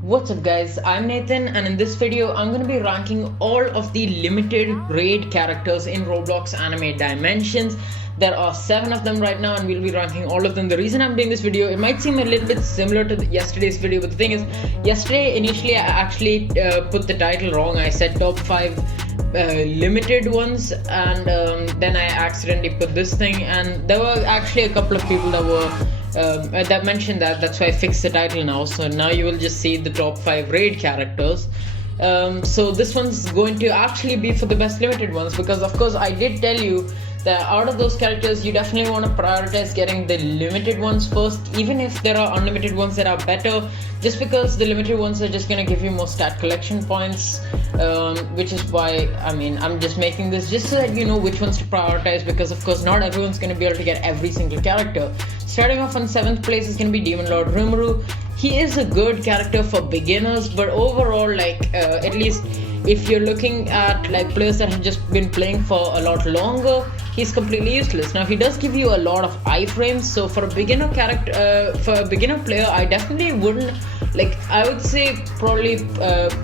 What's up guys, I'm Nathan and in this video I'm going to be ranking all of the limited raid characters in Roblox Anime Dimensions. There are 7 of them right now and we'll be ranking all of them. The reason I'm doing this video, it might seem a little bit similar to yesterday's video, but the thing is, yesterday initially I actually put the title wrong. I said top 5 limited ones and then I accidentally put this thing, and there were actually a couple of people that mentioned that's why I fixed the title now. So now you will just see the top 5 raid characters. So this one's going to actually be for the best limited ones, because of course I did tell you that out of those characters you definitely want to prioritize getting the limited ones first, even if there are unlimited ones that are better, just because the limited ones are just going to give you more stat collection points, which is why I'm just making this just so that you know which ones to prioritize, because of course not everyone's going to be able to get every single character. Starting off on 7th place is going to be Demon Lord Rimuru. He is a good character for beginners, but overall, at least if you're looking at like players that have just been playing for a lot longer, he's completely useless. Now he does give you a lot of iframes, so for a beginner player, I definitely wouldn't, I would say probably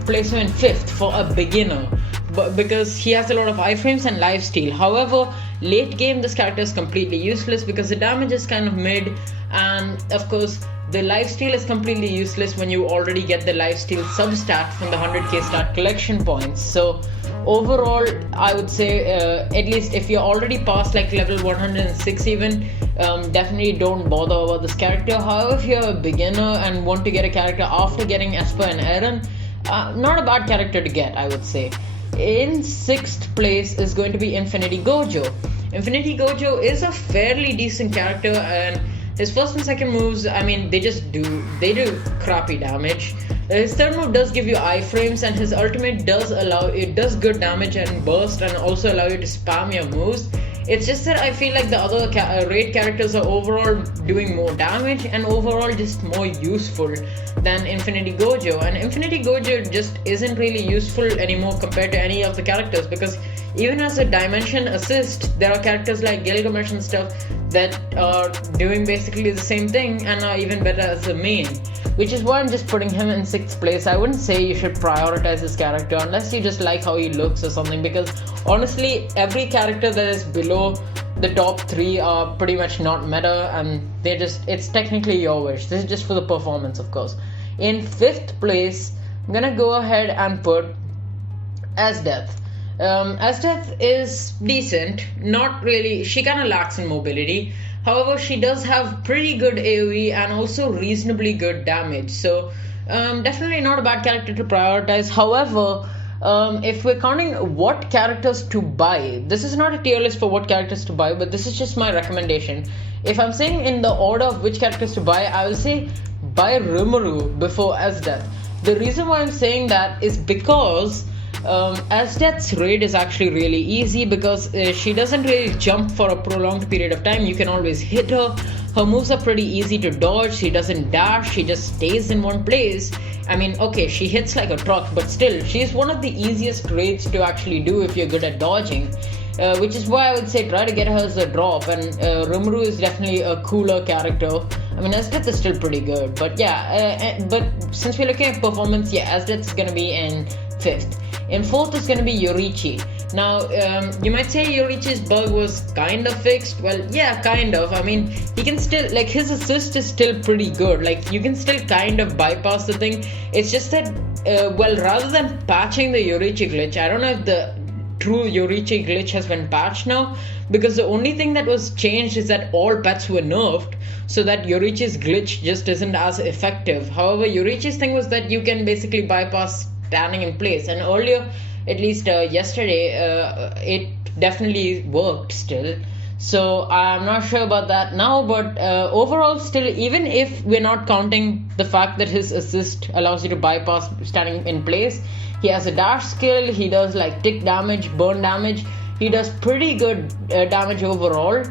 place him in 5th for a beginner, but because he has a lot of iframes and lifesteal. However, late game this character is completely useless because the damage is kind of mid, and of course the lifesteal is completely useless when you already get the lifesteal substat from the 100k stat collection points. So overall I would say at least if you're already past like level 106 even, definitely don't bother about this character. However, if you're a beginner and want to get a character after getting Esper and Eren, not a bad character to get, I would say. In 6th place is going to be Infinity Gojo. Infinity Gojo is a fairly decent character, and his first and second moves, they do crappy damage. His third move does give you iframes, and his ultimate does good damage and burst, and also allow you to spam your moves. It's just that I feel like the other raid characters are overall doing more damage and overall just more useful than Infinity Gojo. And Infinity Gojo just isn't really useful anymore compared to any of the characters, because even as a dimension assist, there are characters like Gilgamesh and stuff that are doing basically the same thing and are even better as the main, which is why I'm just putting him in 6th place. I wouldn't say you should prioritize this character unless you just like how he looks or something, because honestly every character that is below the top 3 are pretty much not meta, and it's technically your wish. This is just for the performance, of course. In 5th place, I'm gonna go ahead and put Asdeath. Asdeath is decent, not really, she kind of lacks in mobility. However, she does have pretty good AoE and also reasonably good damage, so definitely not a bad character to prioritize. However, if we're counting what characters to buy, this is not a tier list for what characters to buy, but this is just my recommendation. If I'm saying in the order of which characters to buy, I will say buy Rimuru before Asdeath. The reason why I'm saying that is because Asdeath's raid is actually really easy, because she doesn't really jump for a prolonged period of time. You can always hit her. Her moves are pretty easy to dodge. She doesn't dash, she just stays in one place. Okay, she hits like a truck, but still, she's one of the easiest raids to actually do if you're good at dodging. Which is why I would say try to get her as a drop, and Rimuru is definitely a cooler character. Asdeath is still pretty good, but yeah, but since we're looking at performance, yeah, Asdeath is gonna be in 5th. In 4th is going to be Yorichi. Now, you might say Yorichi's bug was kind of fixed. Well, yeah, kind of. He can still, his assist is still pretty good. You can still kind of bypass the thing. It's just that, rather than patching the Yorichi glitch, I don't know if the true Yorichi glitch has been patched now, because the only thing that was changed is that all pets were nerfed, so that Yorichi's glitch just isn't as effective. However, Yorichi's thing was that you can basically bypass standing in place, and earlier, at least yesterday, it definitely worked still. So I'm not sure about that now, but overall still, even if we're not counting the fact that his assist allows you to bypass standing in place, he has a dash skill, he does tick damage, burn damage, he does pretty good damage overall.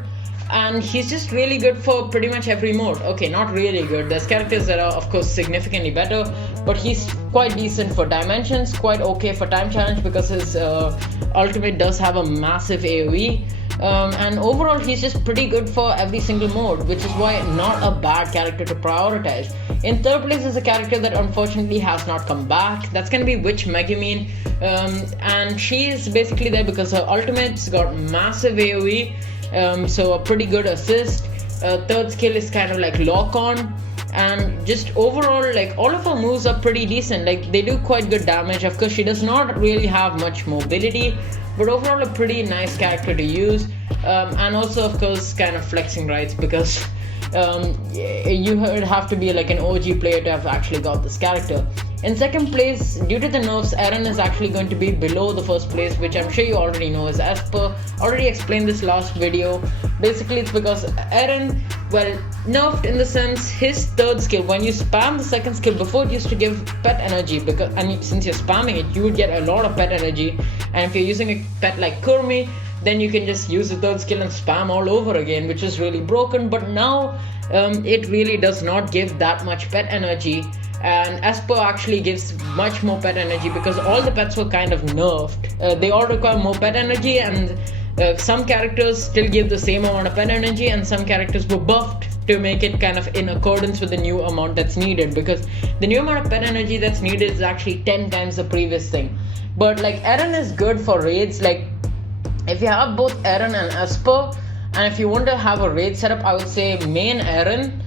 And he's just really good for pretty much every mode. Okay, not really good. There's characters that are of course significantly better, but he's quite decent for dimensions, quite okay for time challenge, because his ultimate does have a massive AoE. And overall he's just pretty good for every single mode, which is why not a bad character to prioritize. In third place is a character that unfortunately has not come back. That's gonna be Witch Megamine, and she is basically there because her ultimate's got massive AoE, so a pretty good assist. Third skill is kind of like lock on, and just overall like all of her moves are pretty decent. Like they do quite good damage. Of course she does not really have much mobility, but overall a pretty nice character to use, and also of course kind of flexing rights because you would have to be like an OG player to have actually got this character. In second place, due to the nerfs, Eren is actually going to be below the first place, which I'm sure you already know is Esper. Already explained this last video. Basically it's because Eren, well, nerfed in the sense his third skill, when you spam the second skill, before it used to give pet energy, because and since you're spamming it, you would get a lot of pet energy, and if you're using a pet like Kurmi, then you can just use the third skill and spam all over again, which is really broken. But now it really does not give that much pet energy, and Esper actually gives much more pet energy because all the pets were kind of nerfed. They all require more pet energy, and some characters still give the same amount of pet energy, and some characters were buffed to make it kind of in accordance with the new amount that's needed, because the new amount of pet energy that's needed is actually 10 times the previous thing. But like Eren is good for raids. Like if you have both Eren and Esper, and if you want to have a raid setup, I would say main Eren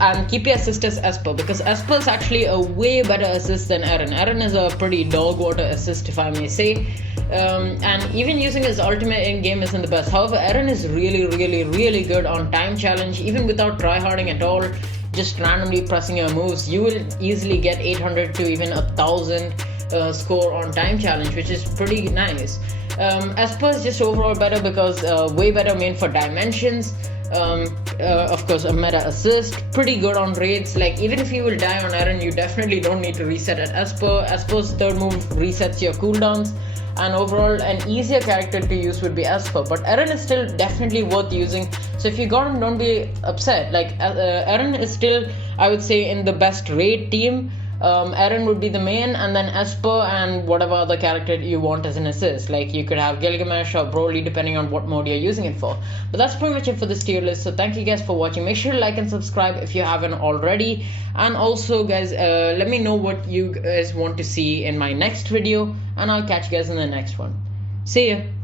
and keep your assist as Esper, because Esper is actually a way better assist than Eren. Eren is a pretty dog water assist, if I may say, and even using his ultimate in game isn't the best. However, Eren is really good on time challenge, even without tryharding at all. Just randomly pressing your moves, you will easily get 800 to even 1000 score on time challenge, which is pretty nice. Esper is just overall better because way better main for dimensions. Of course a meta assist, pretty good on raids. Like even if you will die on Eren, you definitely don't need to reset at Esper. Esper's third move resets your cooldowns, and overall an easier character to use would be Esper. But Eren is still definitely worth using, so if you got him, don't be upset. Like Eren is still, I would say, in the best raid team. Eren would be the main, and then Esper and whatever other character you want as an assist. Like you could have Gilgamesh or Broly depending on what mode you're using it for. But that's pretty much it for this tier list, so thank you guys for watching. Make sure to like and subscribe if you haven't already, and also guys, let me know what you guys want to see in my next video, and I'll catch you guys in the next one. See ya.